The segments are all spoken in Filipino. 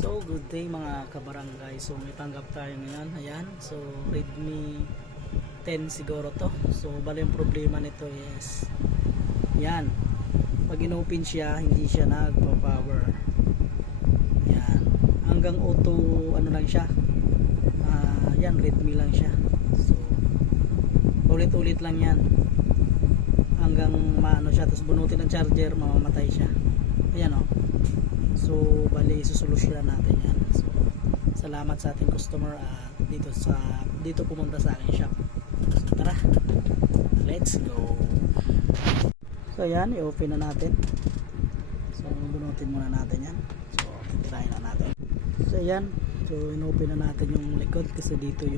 So good day mga kabarangay. So may tanggap tayo ngayon. Ayan. So Redmi 10 siguro to. So bali yung problema nito is yan. Pag inopen siya, hindi siya nagpa-power. Yan. Hanggang auto ano lang siya. Yan Redmi lang siya. So ulit-ulit lang yan. Hanggang maano siya, tapos bunutin ng charger, mamamatay siya. Ayan o. So bali susolusyonan natin yan. So salamat sa ating customer at dito pumunta sa aking shop. So tara, let's go. So yan, i-open na natin. So bunutin muna natin yan. So try na natin. So yan, so in-open na natin yung likod kasi dito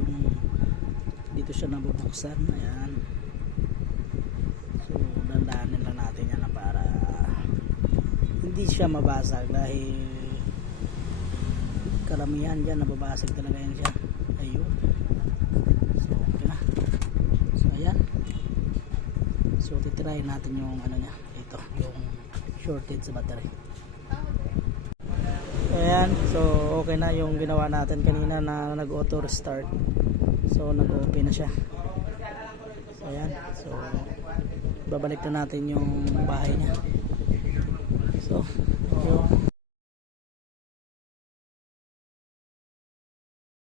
siya nabubuksan. Ayan. So dandanin lang natin yan para hindi siya mabasag dahil karamihan dyan nababasag talaga yan siya. Ayun. So okay na. So ayan. So titirahin natin yung ano niya ito, yung shortage sa battery. Ayan. So okay na yung ginawa natin kanina na nag-auto restart. So nag-open na siya. So ayan. So babalik na natin yung bahay niya. So,